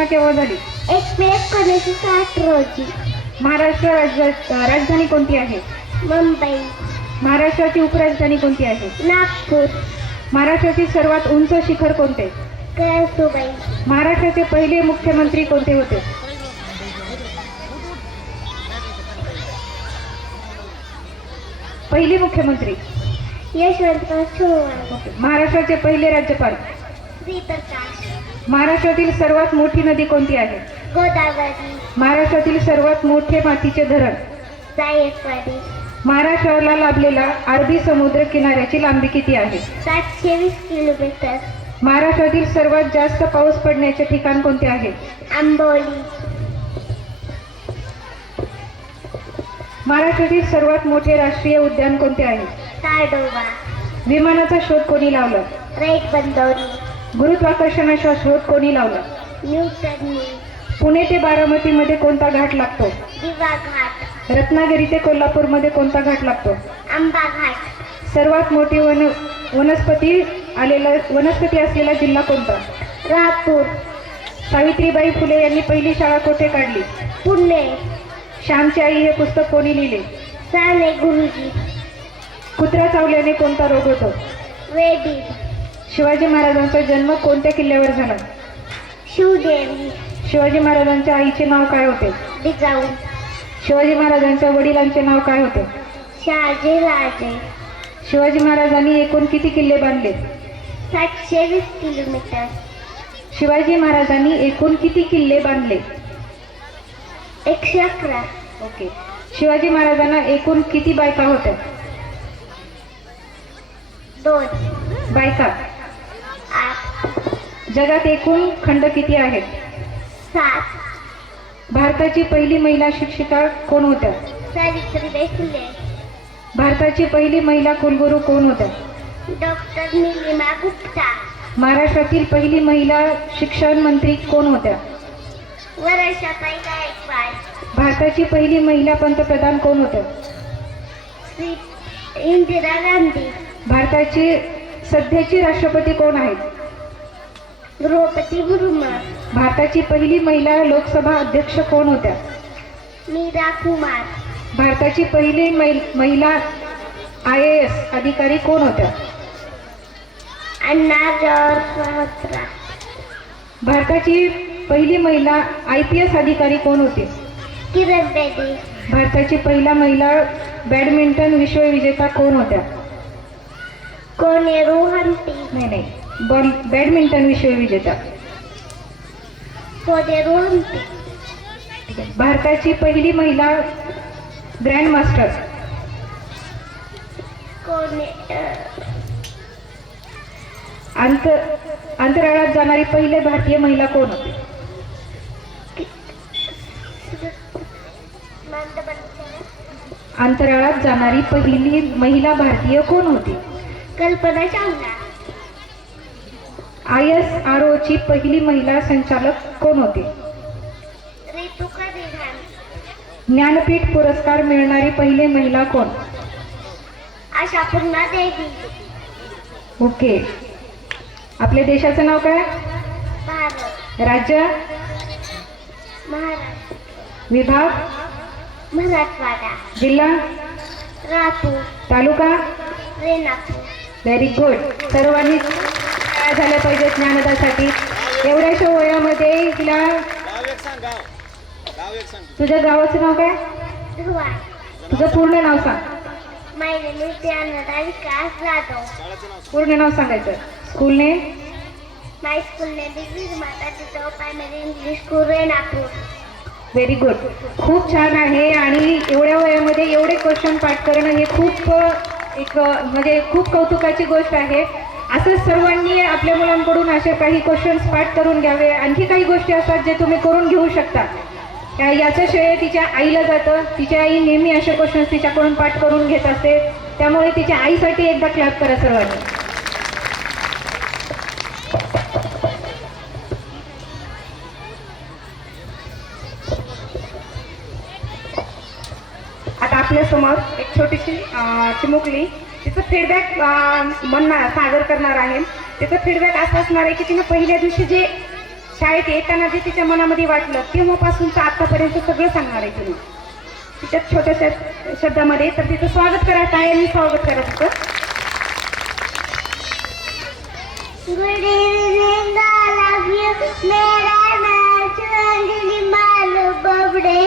केव्हा झाली? 1 मे 1960 रोजी. महाराष्ट्र राजधानी कोणती आहे? मुंबई. महाराष्ट्राची उपराजधानी कोणती आहे? नागपूर. महाराष्ट्राचे सर्वात उंच शिखर कोणते? कळसुबाई. महाराष्ट्राचे पहिले मुख्यमंत्री कोणते होते? पहिले मुख्यमंत्री यशवंतराव चव्हाण. महाराष्ट्राचे पहिले राज्यपाल. श्रीप्रकाश. महाराष्ट्रातील सर्वात मोठी नदी कोणती आहे? गोदावरी. महाराष्ट्रातील सर्वात मोठे मातीचे धरण. जायकवाडी. महाराष्ट्राला लाभलेला अरबी समुद्र किनाऱ्याची लांबी किती आहे? 720 किलोमीटर. महाराष्ट्रातील सर्वात जास्त पाऊस पडण्याचे ठिकाण कोणते आहे? आंबोली. महाराष्ट्रातील सर्वात मोठे राष्ट्रीय उद्यान कोणते आहे? ताडोबा. विमानाचा शोध कोणी लावला? राईट बंदोरी. गुरुत्वाकर्षणाचा शोध कोणी लावला? न्यूटननी. पुणे ते बारामती मध्ये कोणता घाट लागतो? दिवा घाट. रत्नागिरी ते कोल्हापूर मध्ये कोणता घाट लागतो? आंबा घाट. सर्वात मोठी वनस्पती असलेला जिल्हा कोणता? राहपूर. सावित्रीबाई फुले यांनी पहिली शाळा कोठे काढली? पुणे. श्यामची आई हे पुस्तक कोणी लिहिले? साने गुरुजी. कुत्रा चावल्याने कोणता रोग होतो? वेडी. शिवाजी महाराजांचा जन्म कोणत्या किल्ल्यावर झाला? शिवदेवी. शिवाजी महाराजांच्या आईचे नाव काय होते? जिजाऊ. शिवाजी महाराजांच्या वडिलांचे नाव काय होते? शहाजी राजे. शिवाजी महाराजांनी एकूण किती किल्ले बांधले? 720 किलोमीटर. शिवाजी महाराजांनी एकूण किती किल्ले बांधले? 111. ओके. शिवाजी महाराजांना एकूण किती बायका होत्या? 2. बायका. 8. जगात एकूण खंड किती आहेत? 7. भारताची पहिली महिला शिक्षिका कोण होत्या? सावित्रीबाई फुले. भारताची पहिली महिला कुलगुरू कोण होत्या? डॉक्टर नीलिमा गुप्ता. महाराष्ट्रातील पहिली महिला शिक्षण मंत्री कोण होत्या? वर्षाताई गायकवाड. भारताची पहिली महिला पंतप्रधान कोण होत्या? श्री इंदिरा गांधी. भारताची सध्याची राष्ट्रपती कोण आहेत? द्रौपदी मुर्मू. भारताची पहिली महिला लोकसभा अध्यक्ष कोण होत्या? मीरा कुमार. भारताची पहिली महिला IAS अधिकारी कोण होत्या? अन्ना जॉर्ज मल्होत्रा. भारताची पहिली महिला IPS अधिकारी कोण होती? किरण बेदी. भारताची पहिला महिला बॅडमिंटन विश्वविजेता कोण होत्या? कोनेरू हंपी. नाही बॅडमिंटन विश्वविजेता. कोनेरू हंपी. भारताची पहिली महिला ग्रँड मास्टर. अंतराळात जाणारी पहिली भारतीय महिला कोण होती? अंतराळात जाणारी पहिली महिला भारतीय कोण होती? कल्पना चावला. ISRO ची पहिली महिला संचालक कोण होती? रितुका दिघान. ज्ञानपीठ पुरस्कार मिळणारी पहिली महिला कोण? आशापूर्णा देवी. ओके. आपल्या देशाचं नाव काय? भारत. राज्य? महाराष्ट्र. विभाग? मराठवाडा. जिल्हा? राहपूर. तालुका? रेणापूर. Very good. सर्वांनी तयार झाल्या पाहिजे ज्ञानदासाठी. एवढ्याशा वयामध्ये तिला तुझ्या गावाचं नाव काय? धुवा. तुझं पूर्ण नाव सांग. My name is Dnyanada Vikas Jadhav. पूर्ण नाव सांगायचं. School name? My school name is Mata Jijau primary English school Renapur. Very good. खूप छान आहे. आणि एवढ्या वयामध्ये एवढे क्वेश्चन पाठ करणं हे खूप म्हणजे खूप कौतुकाची गोष्ट आहे. असंच सर्वांनी आपल्या मुलांकडून असे काही क्वेश्चन्स पाठ करून घ्यावे. आणखी काही गोष्टी असतात जे तुम्ही करून घेऊ शकता. याचं श्रेय तिच्या आईला जातं. तिची आई नेहमी असे क्वेश्चन्स तिच्याकडून पाठ करून घेत असते. त्यामुळे तिच्या आईसाठी एकदा क्लॅप करा सर्वांनी. आता आपल्या समोर एक छोटीशी चिमुकली तिचं फीडबॅक सादर करणार आहे. त्याचा फीडबॅक असा असणार आहे की तिने पहिल्या दिवशी जे शाळेत येताना जे तिच्या मनामध्ये वाटलं तेव्हापासूनचं आतापर्यंत सगळं सांगणार आहे तुम्ही तिच्यात छोट्याशा शब्दामध्ये. तर तिचं स्वागत करा, टाळ्यांनी स्वागत करा तिचं. Good evening all of you. मेरा नाम शिवांजलि मालू बबड़े.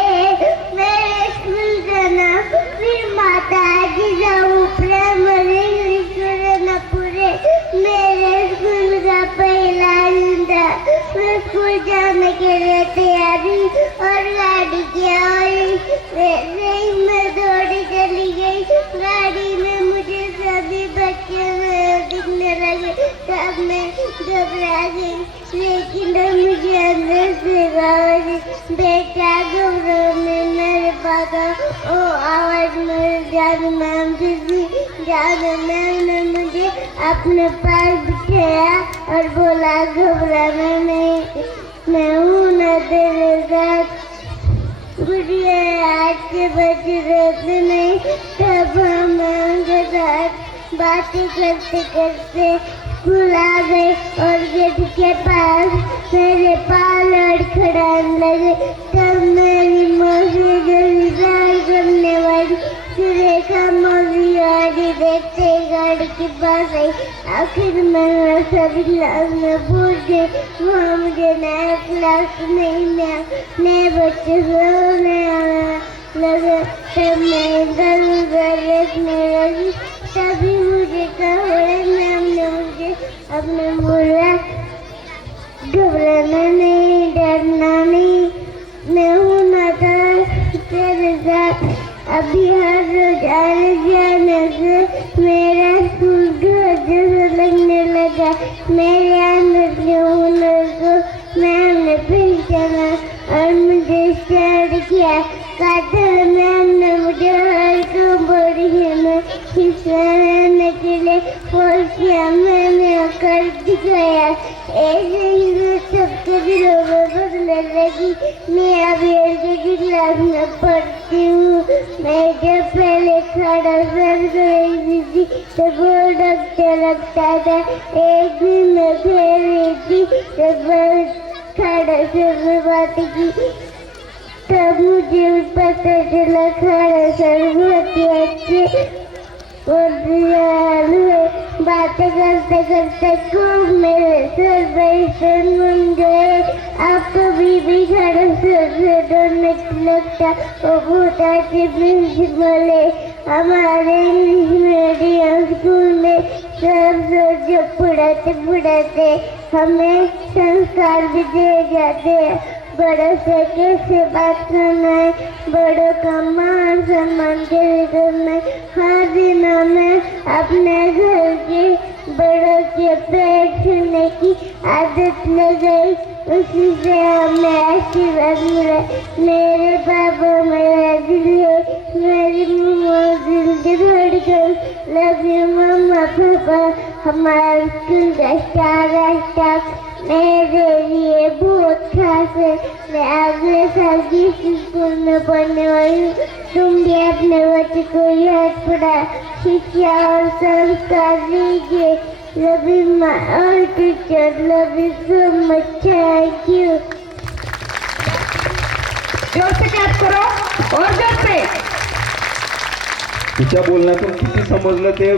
मेरे स्कूल का नाम वीर माता जिजाऊ प्राइमरी इंग्लिश सुरनपुरे. मेरे स्कूल का पहला दिन था. मैं स्कूल जाने के लिए तैयारी और गाड़ी की आई. मैं दौड़ी चली गई. गाड़ी में मुझे सभी बच्चे दिखने लगे. तब मैं घबरा गई, लेकिन मुझे अंदर से आवाज बेटा घबराओ में मेरे पापा ओ आवाज मेरे जादू मैम दीदी. जादू मैम ने मुझे अपने पास बिठाया और बोला घबराना नहीं, मैं हूँ ना तेरे साथ. गुड़िया आज के बच्चे रहते नहीं. तब हम उनके साथ बातें करते करते स्कूल आ गए और गेट के पास मेरे पाल लड़खड़ाने लगे. तब मेरी मौसी जल्दी करने वाली सुरेखा मौसी गाड़ी देखते गाड़ी के पास आई. आखिर मैं सभी क्लास में पूछ गई. वहाँ मुझे नया क्लास नहीं मिला, नए बच्चे सोने लगे. तब मैं इधर उधर देखने लगी. तभी मुझे कहोड़े मैम ने मुझे अपने बोला घबराना नहीं, डरना नहीं, मैं हूँ ना तेरे साथ. अभी हर रोज आने जाने से मेरा स्कूल घर जैसा लगने लगा. मेरे अंदर के हुनर को मैम ने पहचाना और मुझे स्टार्ट किया. कातर मैम ने मुझे हर कंपटीशन में हिस्सा लेने के लिए फोर्स किया. मैंने कर दिखाया. ऐसे ही मैं सबके दिलों में बदलने लगी. मैं अभी एलकेजी क्लास में पढ़ती हूँ. मैं जब पहले खड़ा सर गई थी तो बहुत अच्छा लगता था. एक दिन मैं खेल रही थी जब खड़ा सर में बात की. तब मुझे पता चला खड़ा सर बहुत ही अच्छे और दयालु है. बातें करते करते खूब मेरे सर बैठन बन गए. आप कभी भी खड़ा सर से डरने लगता. वो बहुत अच्छे प्रिंसिपल है. हमारे इंग्लिश मीडियम स्कूल में सर जब पढ़ाते हमें संस्कार भी दिए जाते हैं. बड़ों से कैसे बात करना है, बड़ों का मान सम्मान कैसे करना है. हर दिन हमें अपने घर के बड़ों के पैर छूने की आदत लगाई. उसी से हमें आशीर्वाद मिला. मेरे पापा मेरा दिल है, मेरी मम्मा दिल की धड़कन. लव यू मम्मा पापा. हमारा स्कूल का स्टाफ मेरे लिए बहुत खास है. मैं अगले साल जिस स्कूल में पढ़ने वाली हूँ, तुम भी अपने बच्चे को याद पड़ा शिक्षा और संस्कार दीजिए. Love you my all teacher. Love you so much. Thank you. जोर से क्लैप करो और जोर से. तिच्या बोलण्यातून किती समजलं ते